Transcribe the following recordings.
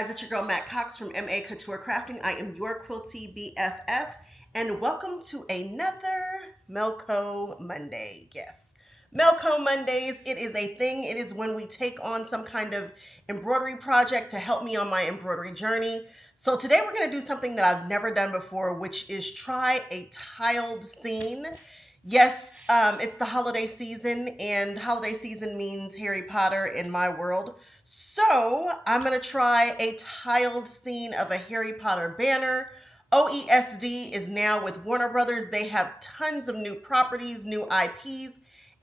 guys, it's your girl Matt Cox from A Couture Crafting. I am your quilty BFF, and welcome to another Melco Monday. Yes, Melco Mondays. It is a thing. It is when we take on some kind of embroidery project to help me on my embroidery journey. So today we're going to do something that I've never done before, which is try a tiled scene. Yes, it's the holiday season, and holiday season means Harry Potter in my world. So I'm going to try a tiled scene of a Harry Potter banner. OESD is now with Warner Brothers. They have tons of new properties, new IPs.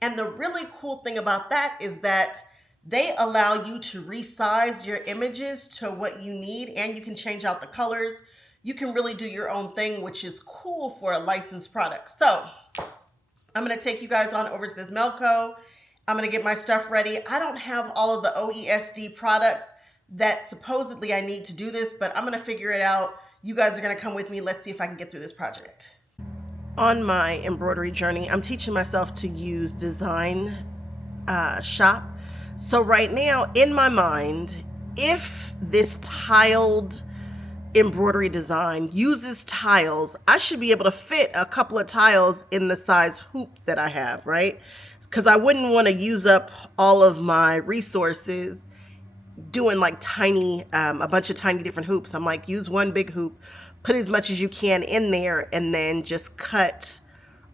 And the really cool thing about that is that they allow you to resize your images to what you need, and you can change out the colors. You can really do your own thing, which is cool for a licensed product. So I'm going to take you guys on over to this Melco. I'm going to get my stuff ready. I don't have all of the OESD products that supposedly I need to do this, but I'm going to figure it out. You guys are going to come with me. Let's see if I can get through this project. On my embroidery journey, I'm teaching myself to use Design Shop. So right now, in my mind, if this tiled embroidery design uses tiles, I should be able to fit a couple of tiles in the size hoop that I have, right? Because I wouldn't want to use up all of my resources doing like tiny, a bunch of tiny different hoops. I'm like, use one big hoop, put as much as you can in there, and then just cut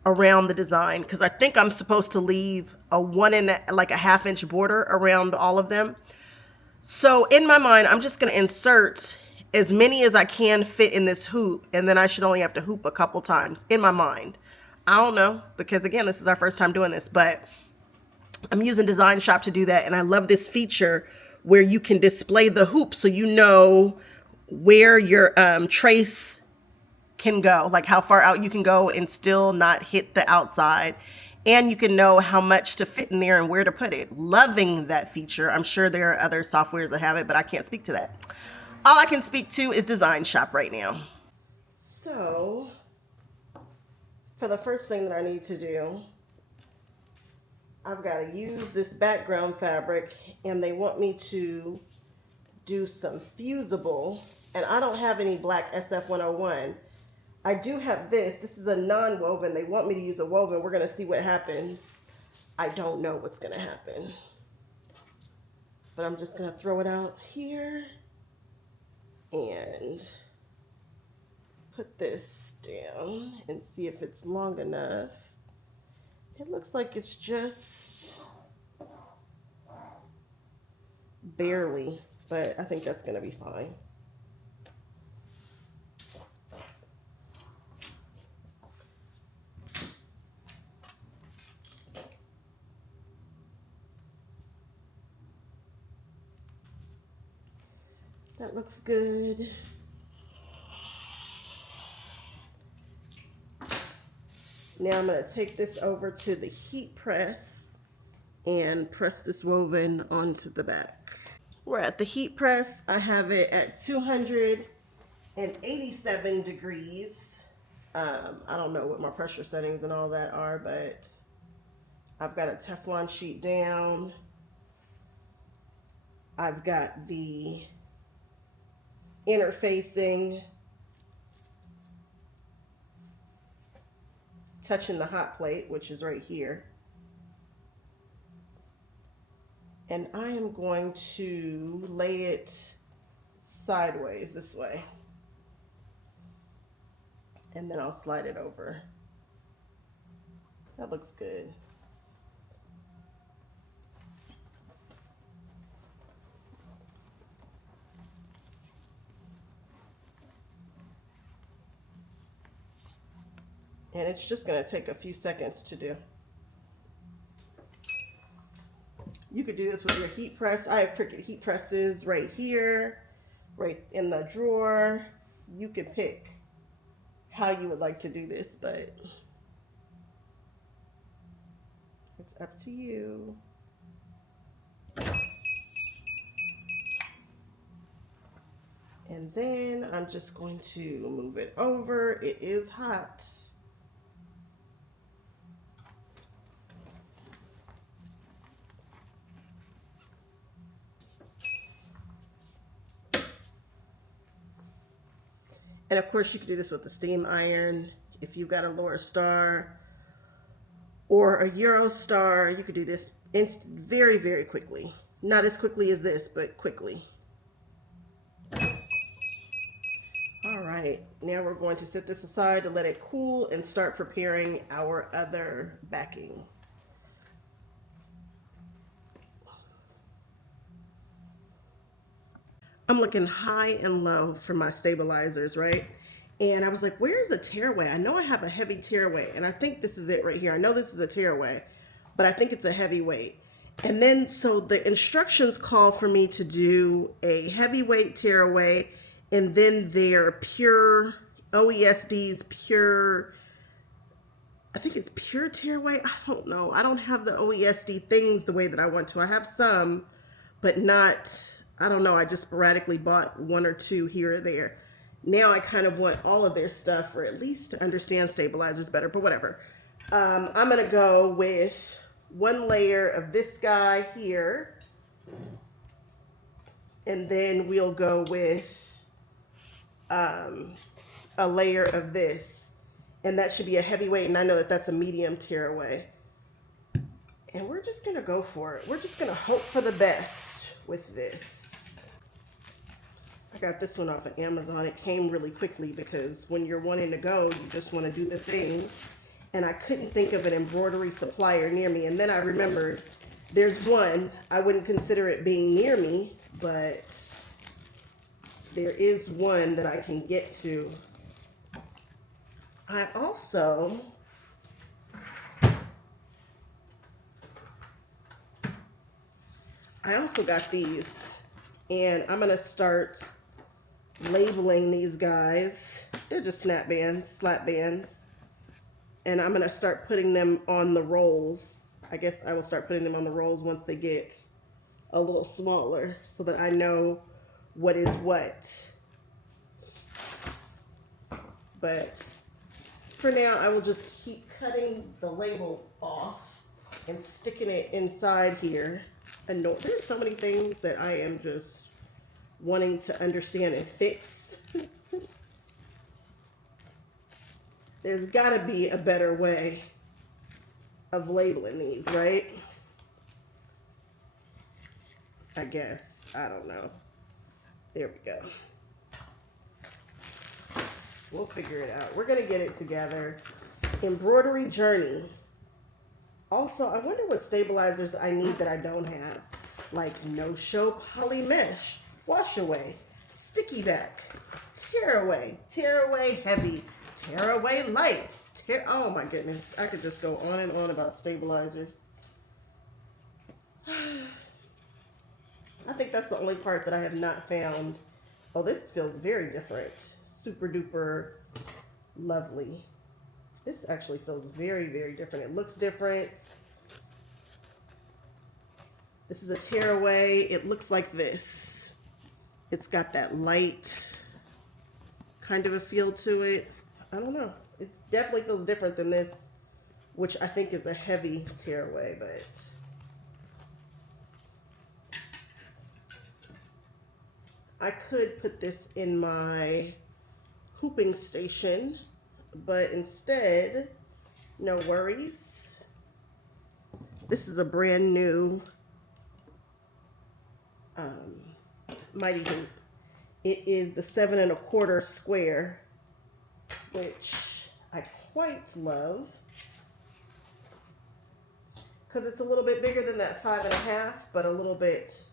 around the design. Because I think I'm supposed to leave a 1.5 inch border around all of them. So in my mind, I'm just going to insert as many as I can fit in this hoop, and then I should only have to hoop a couple times in my mind. I don't know, because again, this is our first time doing this, but I'm using Design Shop to do that, and I love this feature where you can display the hoop so you know where your trace can go, like how far out you can go and still not hit the outside. And you can know how much to fit in there and where to put it. Loving that feature. I'm sure there are other softwares that have it, but I can't speak to that. All I can speak to is Design Shop right now. So, for the first thing that I need to do, I've got to use this background fabric, and they want me to do some fusible, and I don't have any black SF101. I do have this. This is a non-woven. They want me to use a woven. We're going to see what happens. I don't know what's going to happen, but I'm just going to throw it out here and put this down and see if it's long enough. It looks like it's just barely, but I think that's going to be fine. That looks good. Now I'm going to take this over to the heat press and press this woven onto the back. We're at the heat press. I have it at 287 degrees. I don't know what my pressure settings and all that are, but I've got a Teflon sheet down. I've got the interfacing touching the hot plate, which is right here. And I am going to lay it sideways this way. And then I'll slide it over. That looks good. And it's just going to take a few seconds to do. You could do this with your heat press. I have Cricut heat presses right here, right in the drawer. You could pick how you would like to do this, but it's up to you. And then I'm just going to move it over. It is hot. And of course you can do this with the steam iron. If you've got a Laura Star or a Euro Star, you could do this very, very quickly. Not as quickly as this, but quickly. All right, now we're going to set this aside to let it cool and start preparing our other backing. I'm looking high and low for my stabilizers, right? And I was like, where's the tearaway? I know I have a heavy tearaway, and I think this is it right here. I know this is a tearaway, but I think it's a heavyweight. And then, so the instructions call for me to do a heavyweight tearaway, and then their pure, OESD's pure, I think it's pure tearaway. I don't know. I don't have the OESD things the way that I want to. I have some, but not, I don't know. I just sporadically bought one or two here or there. Now I kind of want all of their stuff, or at least to understand stabilizers better, but whatever. I'm going to go with one layer of this guy here, and then we'll go with a layer of this, and that should be a heavyweight, and I know that that's a medium tearaway. And we're just going to go for it. We're just going to hope for the best with this. I got this one off of Amazon. It came really quickly because when you're wanting to go, you just want to do the things. And I couldn't think of an embroidery supplier near me. And then I remembered there's one. I wouldn't consider it being near me, but there is one that I can get to. I also got these, and I'm going to start labeling these guys. They're just slap bands. And I'm going to start putting them on the rolls. I guess I will start putting them on the rolls once they get a little smaller so that I know what is what. But for now, I will just keep cutting the label off and sticking it inside here. And no, there's so many things that I am just wanting to understand and fix. There's got to be a better way of labeling these, right? I guess. I don't know. There we go. We'll figure it out. We're going to get it together. Embroidery Journey. Also, I wonder what stabilizers I need that I don't have. Like no-show poly mesh, wash away, sticky back, tear away heavy, tear away light, oh my goodness. I could just go on and on about stabilizers. I think that's the only part that I have not found. Oh, this feels very different. Super duper lovely. This actually feels very, very different. It looks different. This is a tearaway. It looks like this. It's got that light kind of a feel to it. I don't know. It definitely feels different than this, which I think is a heavy tearaway, but I could put this in my hooping station, but instead, no worries. This is a brand new Mighty Hoop. It is the 7 1/4 square, which I quite love because it's a little bit bigger than that 5 1/2, but a little bit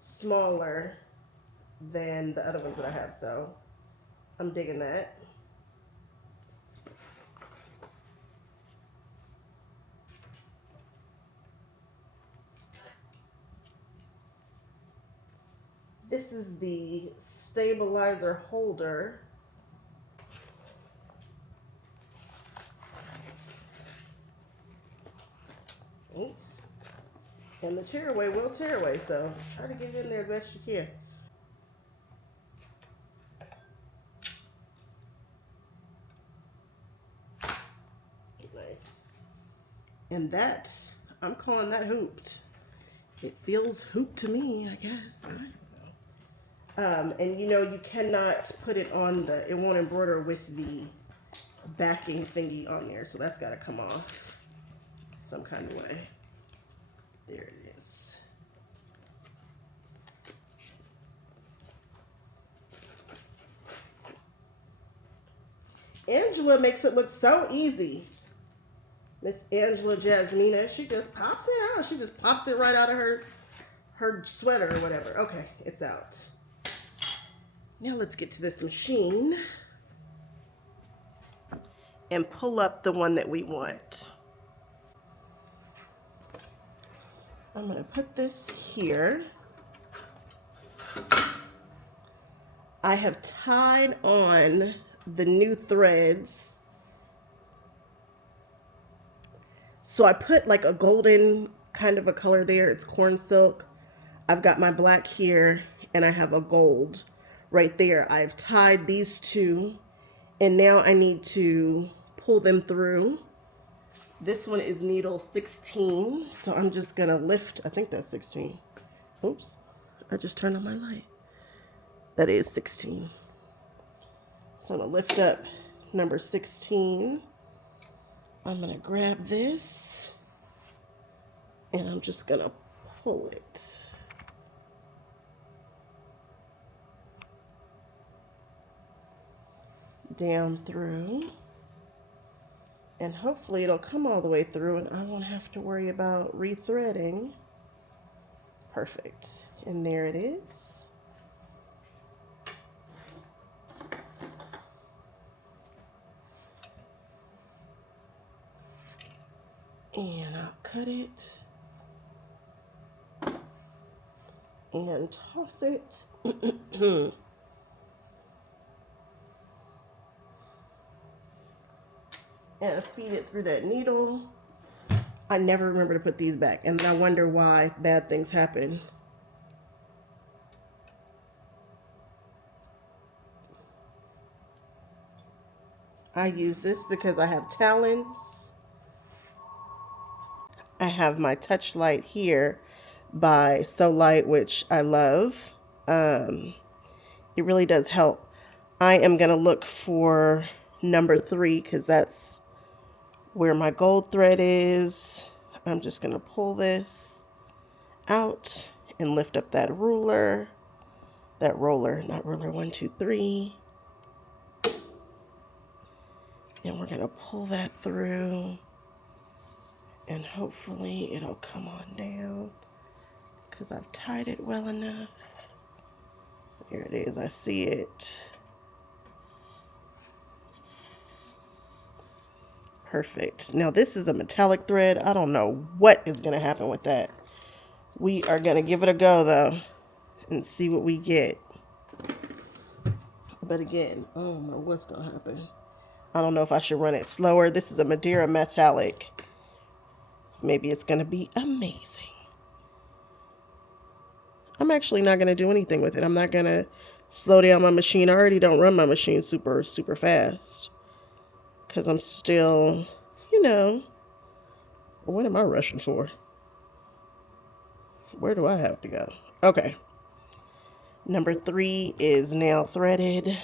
smaller than the other ones that I have. So I'm digging that. This is the stabilizer holder. Oops. And the tearaway will tear away, so try to get it in there as best you can. Nice. And that, I'm calling that hooped. It feels hooped to me, I guess. I don't know. And you know, you cannot put it on it won't embroider with the backing thingy on there. So that's got to come off some kind of way. There it is. Angela makes it look so easy. Miss Angela Jasmina, she just pops it out. She just pops it right out of her sweater or whatever. Okay, it's out. Now let's get to this machine and pull up the one that we want. I'm gonna put this here. I have tied on the new threads. So I put like a golden kind of a color there. It's corn silk. I've got my black here and I have a gold right there. I've tied these two and now I need to pull them through. This one is needle 16. So I'm just gonna lift, I think that's 16. Oops, I just turned on my light. That is 16. So I'm gonna lift up number 16. I'm gonna grab this and I'm just gonna pull it. Down through. And hopefully it'll come all the way through and I won't have to worry about rethreading. Perfect. And there it is. And I'll cut it and toss it. And feed it through that needle. I never remember to put these back, and then I wonder why bad things happen. I use this because I have talons. I have my touch light here by So Light, which I love. It really does help. I am gonna look for number 3 because that's where my gold thread is. I'm just gonna pull this out and lift up that roller, not ruler, 1, 2, 3. And we're gonna pull that through and hopefully it'll come on down because I've tied it well enough. Here it is, I see it. Perfect. Now this is a metallic thread. I don't know what is going to happen with that. We are going to give it a go though and see what we get. But again, I don't know what's going to happen. I don't know if I should run it slower. This is a Madeira metallic. Maybe it's going to be amazing. I'm actually not going to do anything with it. I'm not going to slow down my machine. I already don't run my machine super fast. Because I'm still, you know, what am I rushing for? Where do I have to go? Okay. Number 3 is now threaded.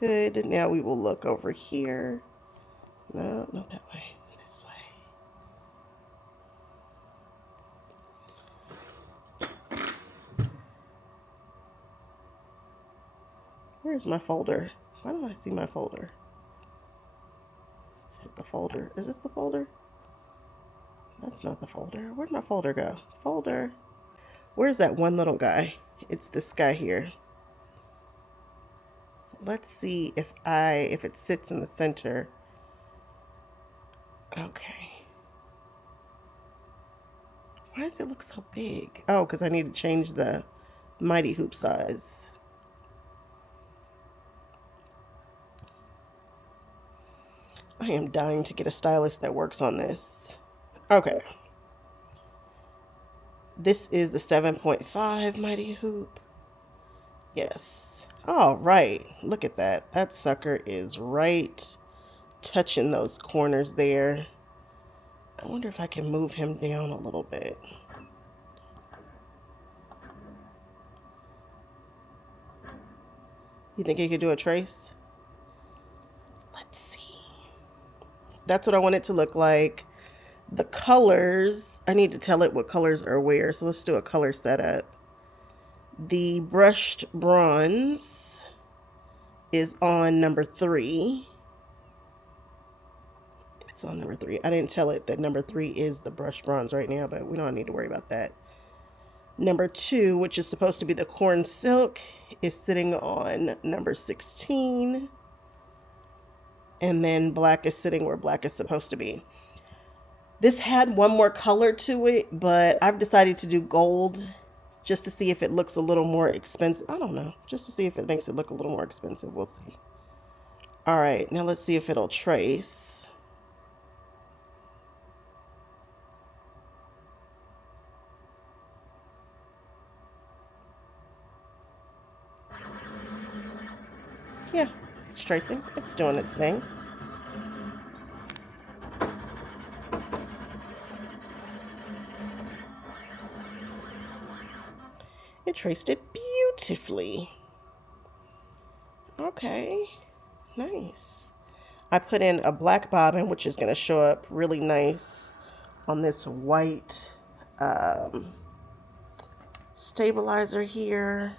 Good. Now we will look over here. No, not that way. This way. Where's my folder? Why don't I see my folder? Let's hit the folder. Is this the folder? That's not the folder. Where'd my folder go? Folder. Where's that one little guy? It's this guy here. Let's see if it sits in the center. Okay. Why does it look so big? Oh, because I need to change the mighty hoop size. I am dying to get a stylist that works on this. Okay. This is the 7.5 mighty hoop. Yes. All right. Look at that. That sucker is right touching those corners there. I wonder if I can move him down a little bit. You think you could do a trace? Let's see. That's what I want it to look like. The colors, I need to tell it what colors are where, so let's do a color setup. The brushed bronze is on number 3. It's on number 3. I didn't tell it that number 3 is the brushed bronze right now, but we don't need to worry about that. Number 2, which is supposed to be the corn silk, is sitting on number 16. And then black is sitting where black is supposed to be. This had one more color to it, but I've decided to do gold just to see if it looks a little more expensive. I don't know. Just to see if it makes it look a little more expensive. We'll see. All right. Now let's see if it'll trace. Yeah, it's tracing. It's doing its thing. It traced it beautifully. Okay, nice. I put in a black bobbin, which is going to show up really nice on this white stabilizer here.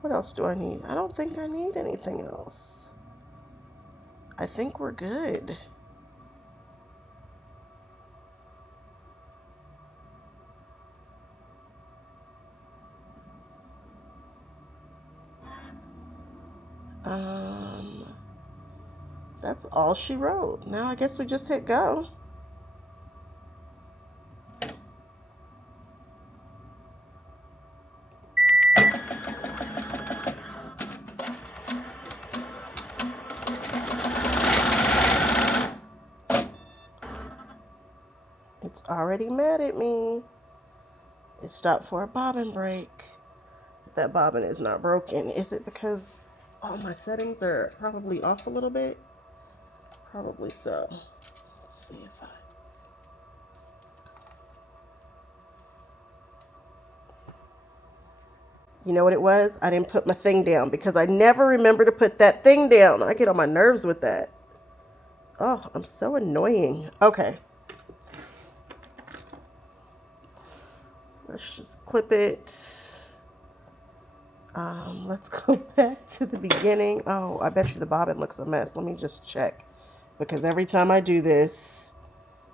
What else do I need? I don't think I need anything else. I think we're good. That's all she wrote. Now I guess we just hit go. It's already mad at me. It stopped for a bobbin break. That bobbin is not broken. Is it because all my settings are probably off a little bit? Probably so. Let's see if I... You know what it was? I didn't put my thing down because I never remember to put that thing down. I get on my nerves with that. Oh, I'm so annoying. Okay. Let's just clip it. Let's go back to the beginning. Oh, I bet you the bobbin looks a mess. Let me just check. Because every time I do this,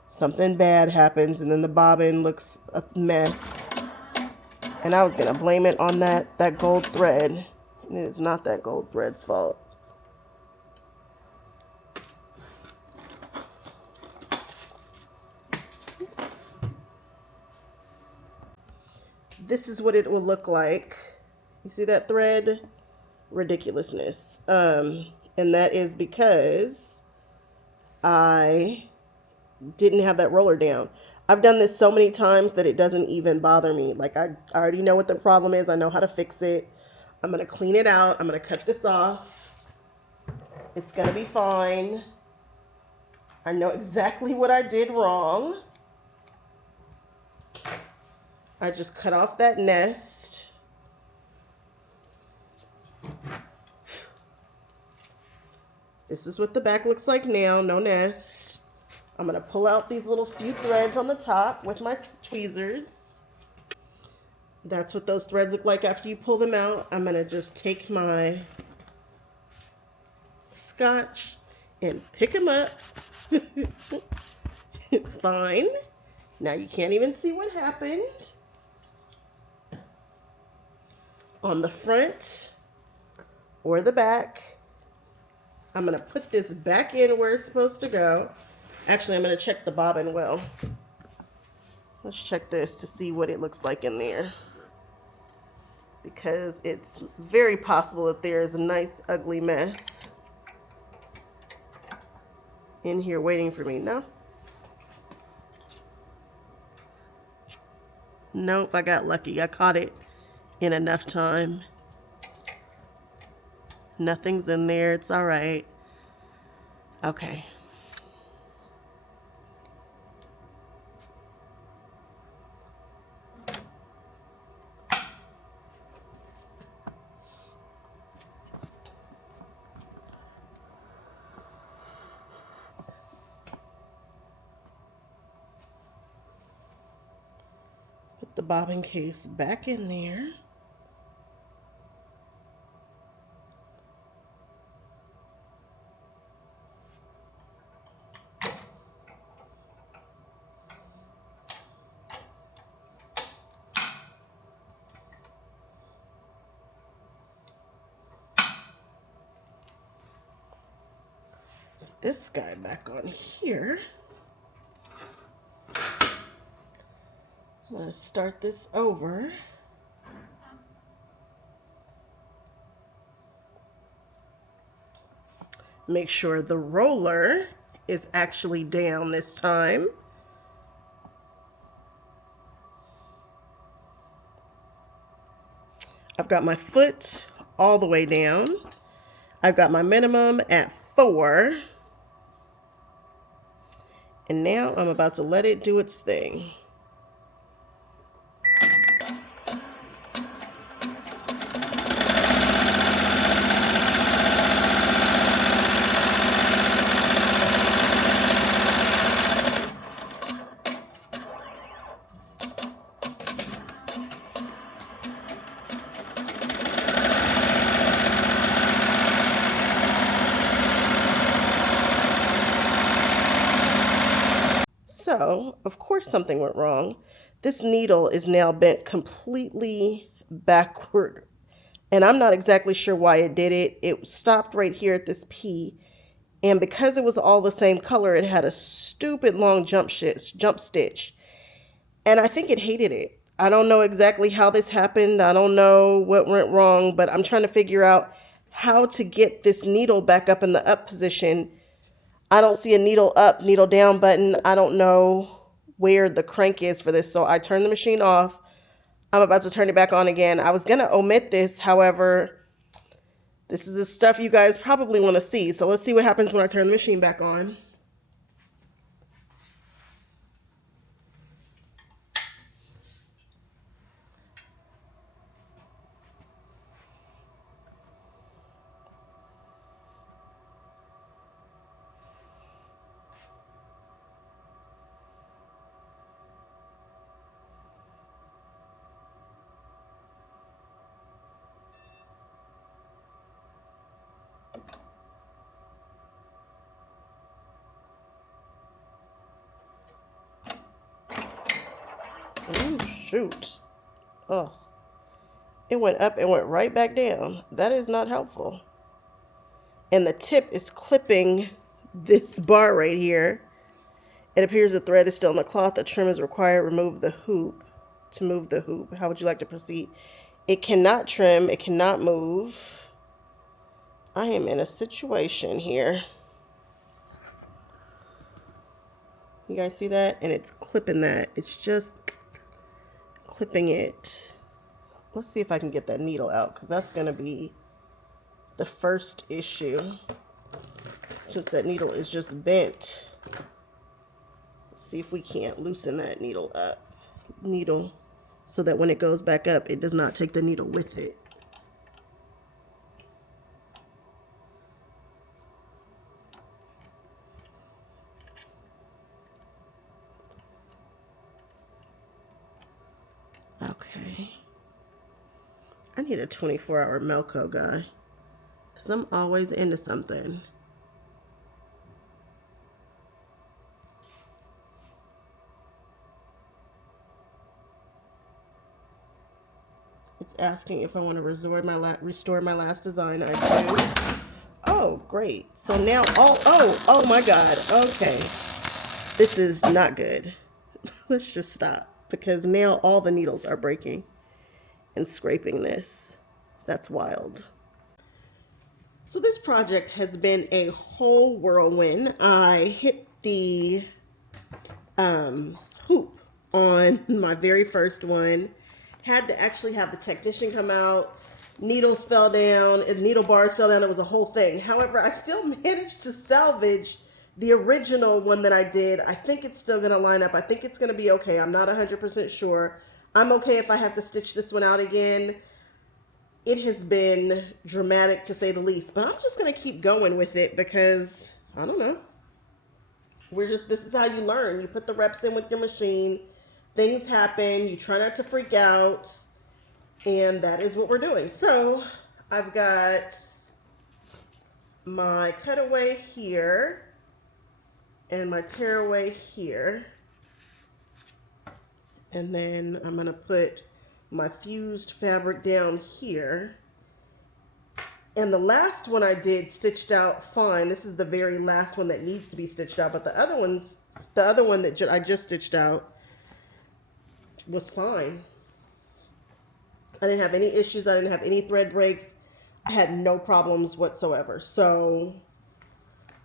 something bad happens and then the bobbin looks a mess. And I was going to blame it on that gold thread. And it is not that gold thread's fault. This is what it will look like. You see that thread? Ridiculousness. And that is because I didn't have that roller down. I've done this so many times that it doesn't even bother me. Like I already know what the problem is. I know how to fix it. I'm going to clean it out. I'm going to cut this off. It's going to be fine. I know exactly what I did wrong. I just cut off that nest. This is what the back looks like now, no nest. I'm going to pull out these little few threads on the top with my tweezers. That's what those threads look like after you pull them out. I'm going to just take my scotch and pick them up. Fine. Now you can't even see what happened. On the front or the back, I'm going to put this back in where it's supposed to go. Actually, I'm going to check the bobbin well. Let's check this to see what it looks like in there. Because it's very possible that there's a nice ugly mess in here waiting for me. No? Nope, I got lucky. I caught it in enough time. Nothing's in there. It's all right. Okay. Put the bobbin case back in there. This guy back on here. I'm going to start this over. Make sure the roller is actually down this time. I've got my foot all the way down. I've got my minimum at 4. And now I'm about to let it do its thing. So, of course something went wrong. This needle is now bent completely backward. And I'm not exactly sure why it did it. It stopped right here at this P. And because it was all the same color, it had a stupid long jump stitch. And I think it hated it. I don't know exactly how this happened. I don't know what went wrong, but I'm trying to figure out how to get this needle back up in the up position. I don't see a needle up, needle down button. I don't know where the crank is for this. So I turned the machine off. I'm about to turn it back on again. I was going to omit this. However, this is the stuff you guys probably want to see. So let's see what happens when I turn the machine back on. Oh, shoot. Oh, it went up and went right back down. That is not helpful. And the tip is clipping this bar right here. It appears the thread is still in the cloth. The trim is required. Remove the hoop to move the hoop. How would you like to proceed? It cannot trim. It cannot move. I am in a situation here. You guys see that? And it's clipping that. It's just clipping it. Let's see if I can get that needle out, because that's going to be the first issue, since that needle is just bent. Let's see if we can't loosen that needle so that when it goes back up, it does not take the needle with it. Okay. I need a 24-hour Melco guy, because I'm always into something. It's asking if I want to restore my last design. I do. Oh, great. So now oh my God. Okay. This is not good. Let's just stop, because now all the needles are breaking and scraping this. That's wild. So this project has been a whole whirlwind. I hit the hoop on my very first one. Had to actually have the technician come out. Needles fell down, and needle bars fell down. It was a whole thing. However, I still managed to salvage the original one that I did. I think it's still going to line up. I think it's going to be okay. I'm not 100% sure. I'm okay if I have to stitch this one out again. It has been dramatic, to say the least, but I'm just going to keep going with it, because I don't know. This is how you learn. You put the reps in with your machine. things happen. You try not to freak out. And that is what we're doing. So I've got my cutaway here and my tearaway here. And then I'm going to put my fused fabric down here. And the last one I did stitched out fine. This is the very last one that needs to be stitched out. But the other one that I just stitched out was fine. I didn't have any issues. I didn't have any thread breaks. I had no problems whatsoever. So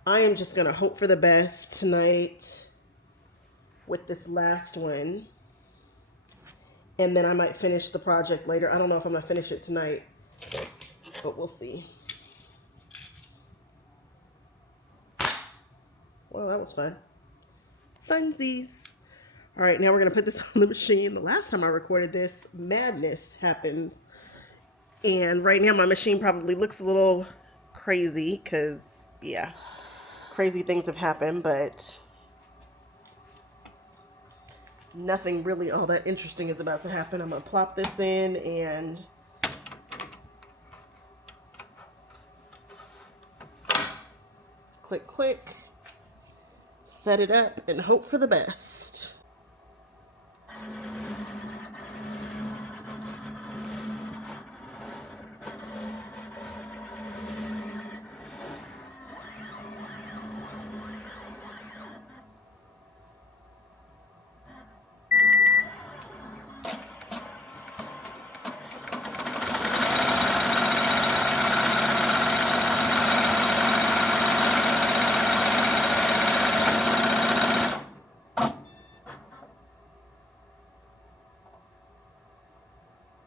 I am just going to hope for the best tonight with this last one. And then I might finish the project later. I don't know if I'm going to finish it tonight, but we'll see. Well, that was fun. Funsies. All right, now we're going to put this on the machine. The last time I recorded this, madness happened. And right now my machine probably looks a little crazy because, yeah, crazy things have happened, but nothing really all that interesting is about to happen. I'm going to plop this in and click, click, set it up and hope for the best.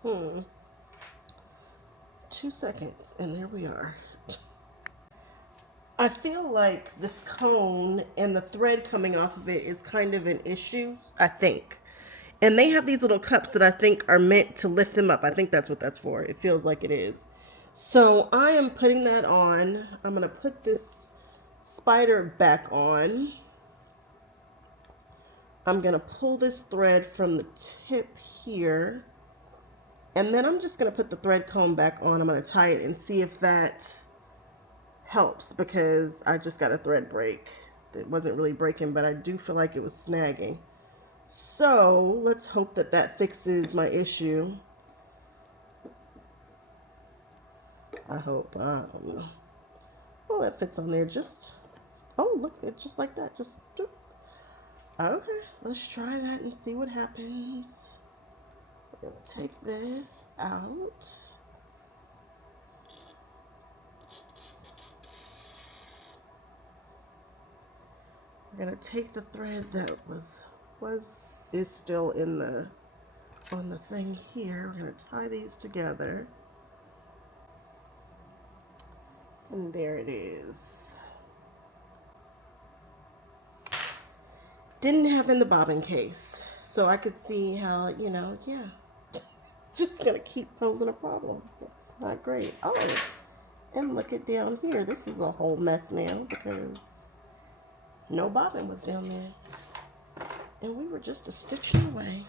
Hmm. 2 seconds, and there we are. I feel like this cone and the thread coming off of it is kind of an issue, I think. And they have these little cups that I think are meant to lift them up. I think that's what that's for. It feels like it is. So I am putting that on. I'm going to put this spider back on. I'm going to pull this thread from the tip here. And then I'm just going to put the thread comb back on. I'm going to tie it and see if that helps, because I just got a thread break. It wasn't really breaking, but I do feel like it was snagging. So let's hope that that fixes my issue. I hope. I don't know. Well, that fits on there. Just, oh, look, it's just like that. Just, okay, let's try that and see what happens. We're going to take this out. We're going to take the thread that is still in the, on the thing here. We're going to tie these together. And there it is. Didn't have in the bobbin case, so I could see how, you know, yeah. Just gonna keep posing a problem. That's not great. Oh, and look at down here. This is a whole mess now because no bobbin was down there. And we were just a stitching away.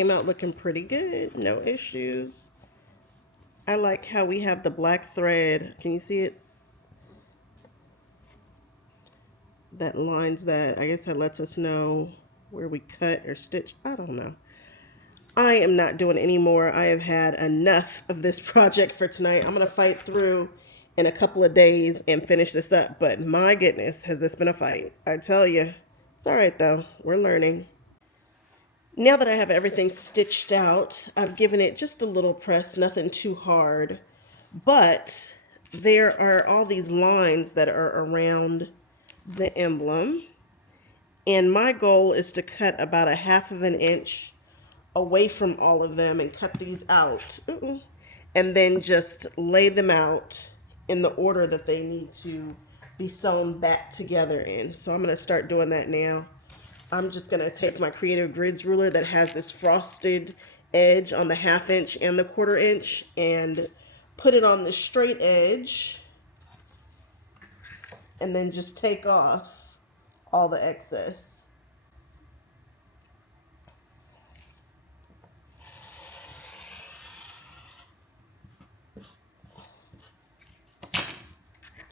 came out looking pretty good. No issues. I like how we have the black thread. Can you see it? That lines that. I guess that lets us know where we cut or stitch. I don't know. I am not doing any more. I have had enough of this project for tonight. I'm going to fight through in a couple of days and finish this up. But my goodness, has this been a fight. I tell you. It's all right, though. We're learning. Now that I have everything stitched out, I've given it just a little press, nothing too hard. But there are all these lines that are around the emblem. And my goal is to cut about 1/2 inch away from all of them and cut these out. And then just lay them out in the order that they need to be sewn back together in. So I'm going to start doing that now. I'm just going to take my Creative Grids ruler that has this frosted edge on the 1/2 inch and the 1/4 inch and put it on the straight edge and then just take off all the excess.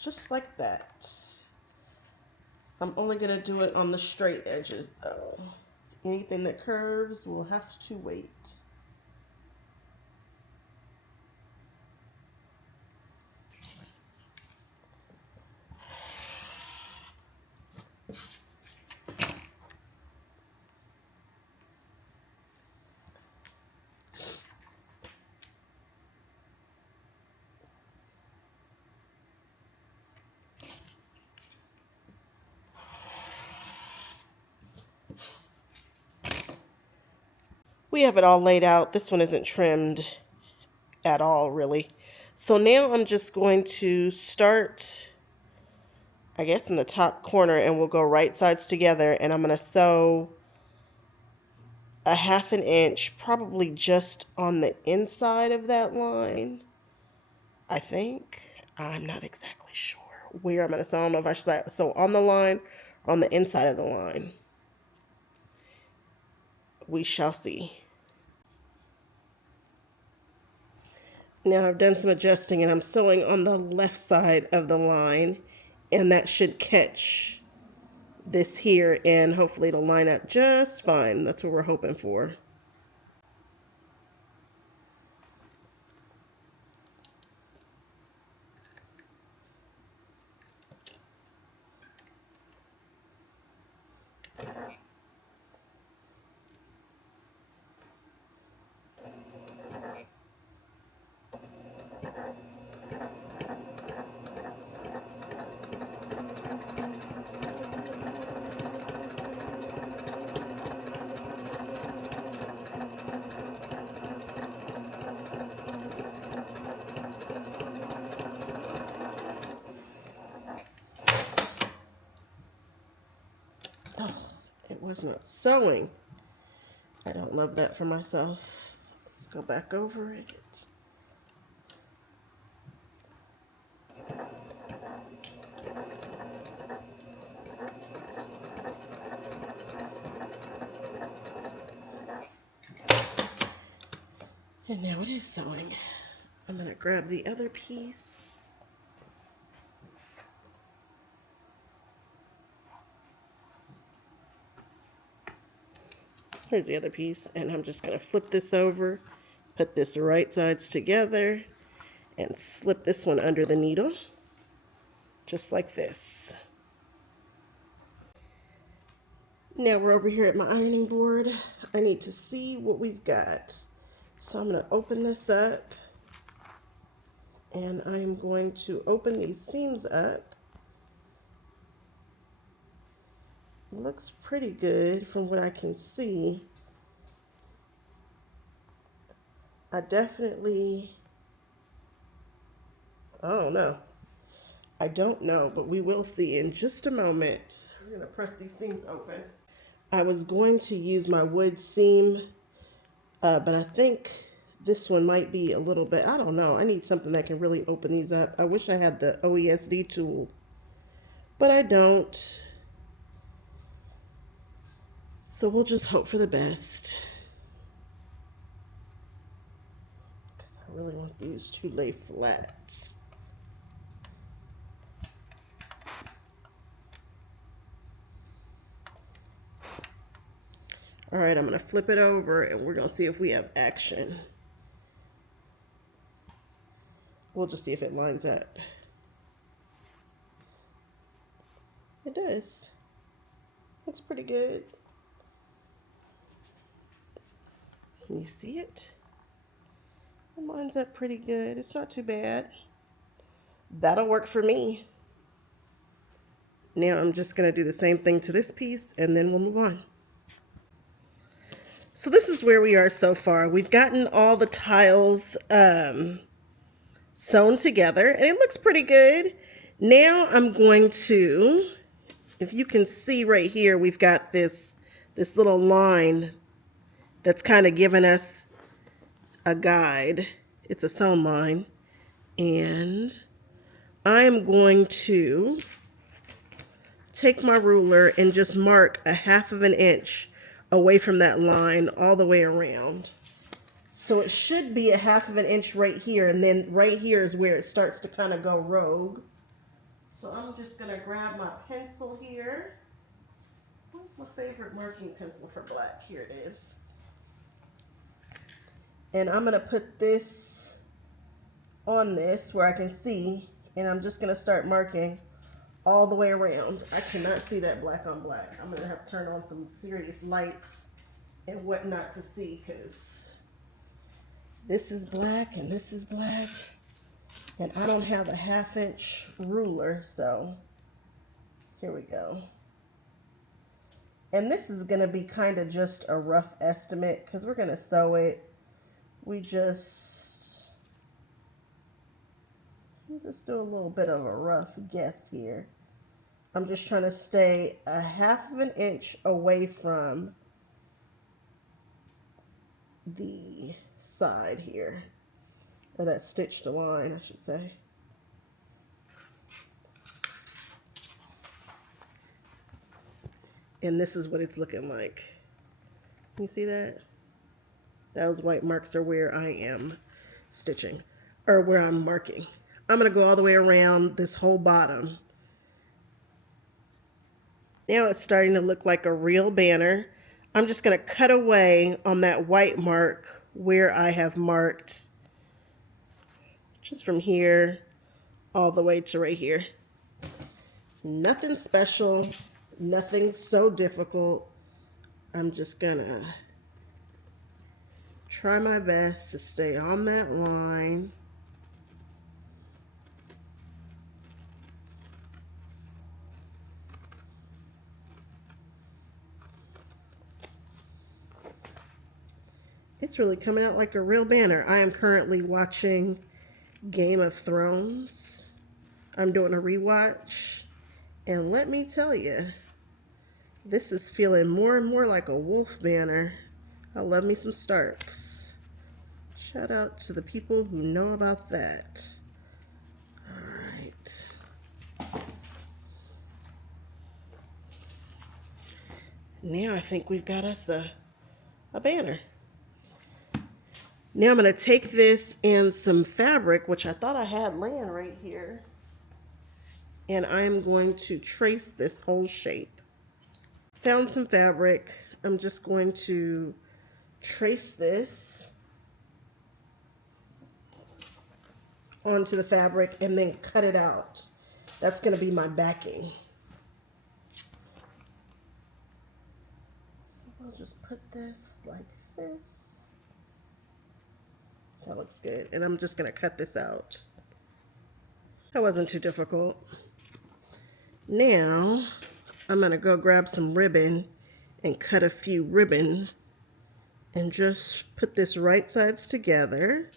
Just like that. I'm only going to do it on the straight edges though. Anything that curves will have to wait. We have it all laid out. This one isn't trimmed at all, really. So now I'm just going to start, I guess, in the top corner, and we'll go right sides together, and I'm going to sew 1/2 inch, probably just on the inside of that line, I think. I'm not exactly sure where I'm going to sew. I don't know if I should sew on the line or on the inside of the line. We shall see. Now I've done some adjusting and I'm sewing on the left side of the line, and that should catch this here and hopefully it'll line up just fine. That's what we're hoping for. It was not sewing. I don't love that for myself. Let's go back over it. And now it is sewing. I'm going to grab the other piece. Here's the other piece, and I'm just going to flip this over, put this right sides together, and slip this one under the needle, just like this. Now we're over here at my ironing board. I need to see what we've got. So I'm going to open this up, and I'm going to open these seams up. It looks pretty good from what I can see. I don't know. I don't know, but we will see in just a moment. I'm going to press these seams open. I was going to use my wood seam, but I think this one might be a little bit, I don't know. I need something that can really open these up. I wish I had the OESD tool, but I don't. So we'll just hope for the best. I really want these to lay flat. All right, I'm gonna flip it over and we're gonna see if we have action. We'll just see if it lines up. It does. Looks pretty good. Can you see it? It lines up pretty good. It's not too bad. That'll work for me. Now I'm just gonna do the same thing to this piece and then we'll move on. So this is where we are so far. We've gotten all the tiles sewn together and it looks pretty good. Now I'm going to, if you can see right here, we've got this little line that's kind of giving us a guide. It's a sewn line. And I'm going to take my ruler and just mark a 1/2 inch away from that line all the way around. So it should be a 1/2 inch right here, and then right here is where it starts to kind of go rogue. So I'm just gonna grab my pencil here. Where's my favorite marking pencil for black? Here it is. And I'm gonna put this on this where I can see, and I'm just gonna start marking all the way around. I cannot see that black on black. I'm gonna have to turn on some serious lights and whatnot to see, because this is black and this is black, and I don't have a 1/2 inch ruler, so here we go. And this is gonna be kind of just a rough estimate because we're gonna sew it. Let's just do a little bit of a rough guess here. I'm just trying to stay a 1/2 inch away from the side here, or that stitched line, I should say. And this is what it's looking like. Can you see that? Those white marks are where I am stitching, or where I'm marking. I'm gonna go all the way around this whole bottom. Now it's starting to look like a real banner. I'm just gonna cut away on that white mark where I have marked, just from here all the way to right here. Nothing special, nothing so difficult. I'm just gonna try my best to stay on that line. It's really coming out like a real banner. I am currently watching Game of Thrones. I'm doing a rewatch, and let me tell you, this is feeling more and more like a wolf banner. I love me some Starks. Shout out to the people who know about that. All right. Now I think we've got us a banner. Now I'm going to take this and some fabric, which I thought I had laying right here, and I'm going to trace this whole shape. Found some fabric. I'm just going to trace this onto the fabric and then cut it out. That's going to be my backing. So I'll just put this like this. That looks good. And I'm just going to cut this out. That wasn't too difficult. Now I'm going to go grab some ribbon and cut a few ribbon and just put this right sides together.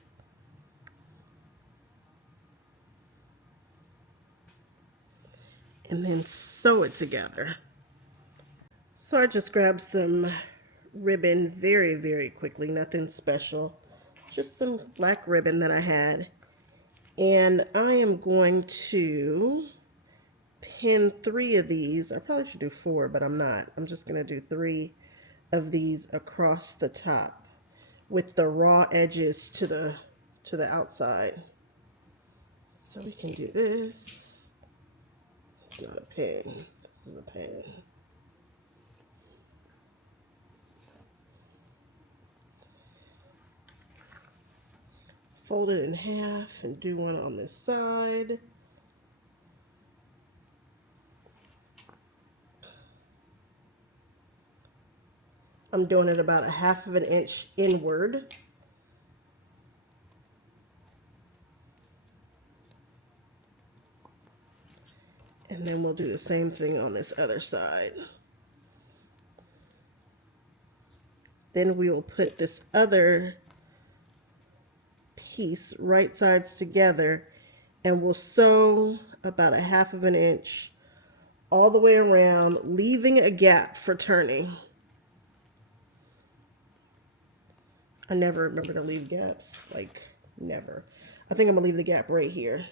And then sew it together. So I just grabbed some ribbon very, very quickly, nothing special. Just some black ribbon that I had. And I am going to pin 3 of these. I probably should do 4, but I'm not. I'm just going to do 3 of these across the top with the raw edges to the to the outside. So we can do this. It's not a pin. This is a pin. Fold it in half and do one on this side. I'm doing it about 1/2 inch inward. And then we'll do the same thing on this other side. Then we will put this other piece right sides together and we'll sew about 1/2 inch all the way around, leaving a gap for turning. I never remember to leave gaps, like never. I think I'm gonna leave the gap right here.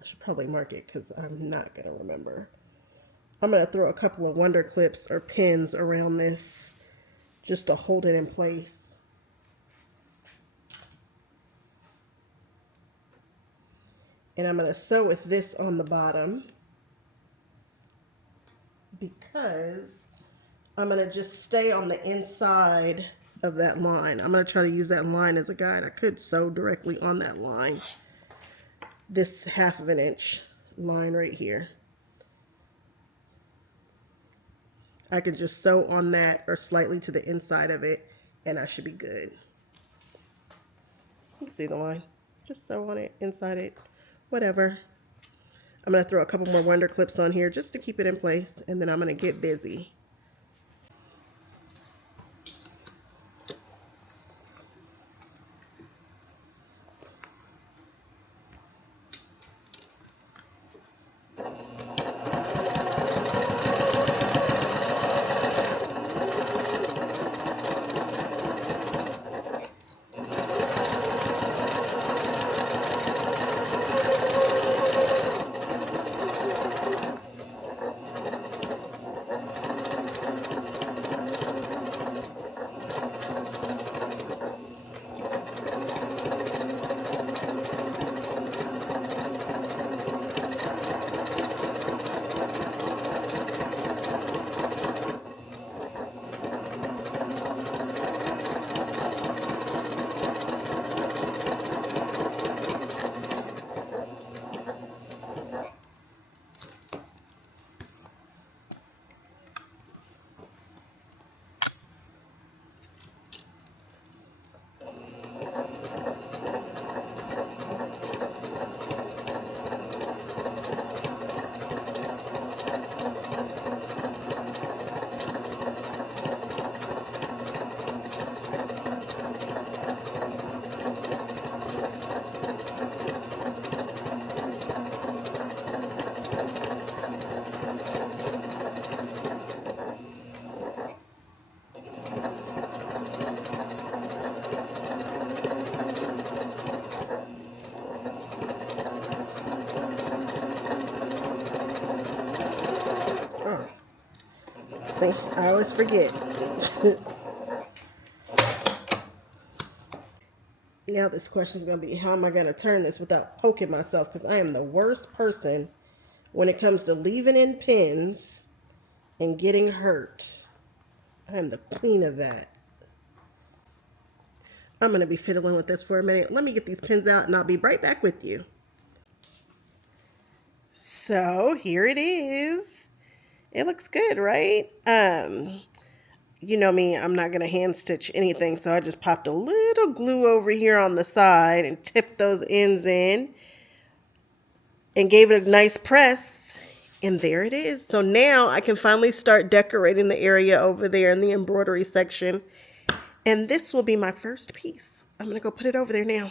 I should probably mark it because I'm not gonna remember. I'm gonna throw a couple of wonder clips or pins around this just to hold it in place. And I'm gonna sew with this on the bottom because I'm gonna just stay on the inside of that line. I'm gonna try to use that line as a guide. I could sew directly on that line. This 1/2 inch line right here. I could just sew on that or slightly to the inside of it and I should be good. You can see the line. Just sew on it, inside it, whatever. I'm gonna throw a couple more wonder clips on here just to keep it in place and then I'm gonna get busy. See, I always forget. Now this question is going to be, how am I going to turn this without poking myself? Because I am the worst person when it comes to leaving in pins and getting hurt. I am the queen of that. I'm going to be fiddling with this for a minute. Let me get these pins out and I'll be right back with you. So here it is. It looks good, right? You know me, I'm not going to hand stitch anything, so I just popped a little glue over here on the side and tipped those ends in and gave it a nice press, and there it is. So now I can finally start decorating the area over there in the embroidery section, and this will be my first piece. I'm going to go put it over there now.